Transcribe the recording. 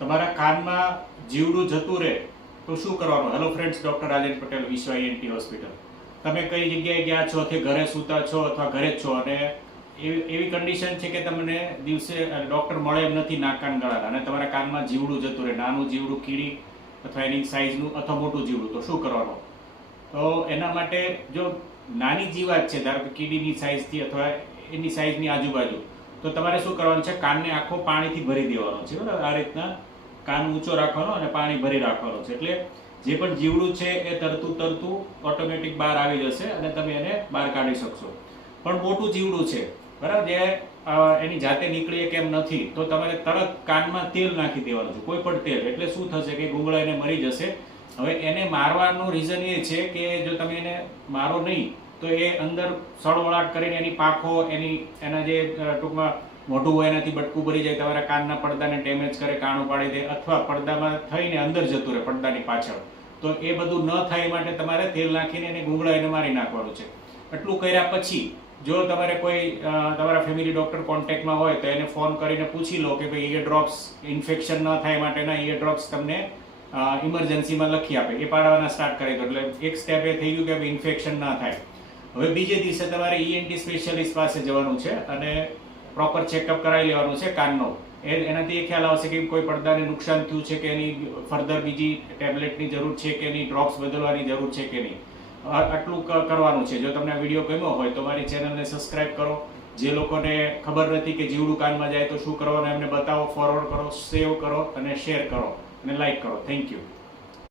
તમારા કાનમાં જીવડું જતું રહે તો શું કરવાનું? Hello friends, doctor Rajesh Patel, વિશ્વ ઈએનટી હોસ્પિટલ. તમે કઈ જગ્યાએ ગયા છો, કે ઘરે સૂતા છો અથવા ઘરે જ છો અને એવી કન્ડિશન છે કે તમને દિવસે ડોક્ટર મળે એમ નથી નાક કાન ગળાના, અને તમારા કાનમાં જીવડું જતું રહે, નાનું જીવડું, કીડી અથવા એની સાઈઝનું અથવા મોટું જીવડું, તો શું કરવાનું? તો એના માટે જો નાની જીવાત છે, ધારો કે કીડીની સાઈઝથી અથવા એની સાઈઝની આજુબાજુ, તો તમારે શું કરવાનું છે? કાનને આખો પાણીથી ભરી દેવાનો છે. બરાબર? આ રીતના કાન ઊંચો રાખવાનો અને પાણી ભરી રાખવાનું છે. એટલે જે પણ જીવડું છે એ તરતું ઓટોમેટિક બહાર આવી જશે અને તમે એને બહાર કાઢી શકશો. પણ મોટું જીવડું છે, બરાબર, જે એની જાતે નીકળીએ કેમ નથી, તો તમારે તરત કાનમાં તેલ નાખી દેવાનું છે, કોઈ પણ તેલ. એટલે શું થશે કે ગુંગળાઈને મરી જશે. હવે એને મારવાનું રીઝન એ છે કે જો તમે એને મારો નહીં તો એ અંદર સળવળાટ કરીને એની પાંખો, એના જે ટૂંકમાં મોઢું હોય એનાથી બટકું ભરી જાય, તમારા કાનના પડદાને ડેમેજ કરે, કાન ઉપાડી દે, અથવા પડદામાં થઈને અંદર જતું રહે પડદાની પાછળ. તો એ બધું ન થાય માટે તમારે તેલ નાખીને એને ગુંગળાઈને મારી નાખવાનું છે. એટલું કર્યા પછી જો તમારે કોઈ તમારા ફેમિલી ડોક્ટર કોન્ટેક્ટમાં હોય તો એને ફોન કરીને પૂછી લો કે ભાઈ ઇયર ડ્રોપ્સ ઇન્ફેક્શન ન થાય માટેના ઇયર ડ્રોપ્સ તમને ઇમરજન્સીમાં લખી આપે, એ પાડવાના સ્ટાર્ટ કરી દો. એટલે એક સ્ટેપ એ થઈ ગયું કે ઇન્ફેક્શન ના થાય. હવે બીજે દિવસે તમારે ઈએનટી સ્પેશિયાલિસ્ટ પાસે જવાનું છે અને પ્રોપર ચેકઅપ કરાવી લેવાનું છે કાનનો. એનાથી એ ખ્યાલ આવશે કે કોઈ પડદાને નુકસાન થયું છે કે એની ફર્ધર બીજી ટેબ્લેટની જરૂર છે કે એની ડ્રોપ્સ બદલવાની જરૂર છે કે નહીં. આટલું કરવાનું છે. જો તમને આ વિડીયો ગમ્યો હોય તો મારી ચેનલને સબસ્ક્રાઇબ કરો. જે લોકોને ખબર નથી કે જીવડું કાનમાં જાય તો શું કરવાનું એમને બતાવો, ફોરવર્ડ કરો, સેવ કરો અને શેર કરો અને લાઈક કરો. Thank you.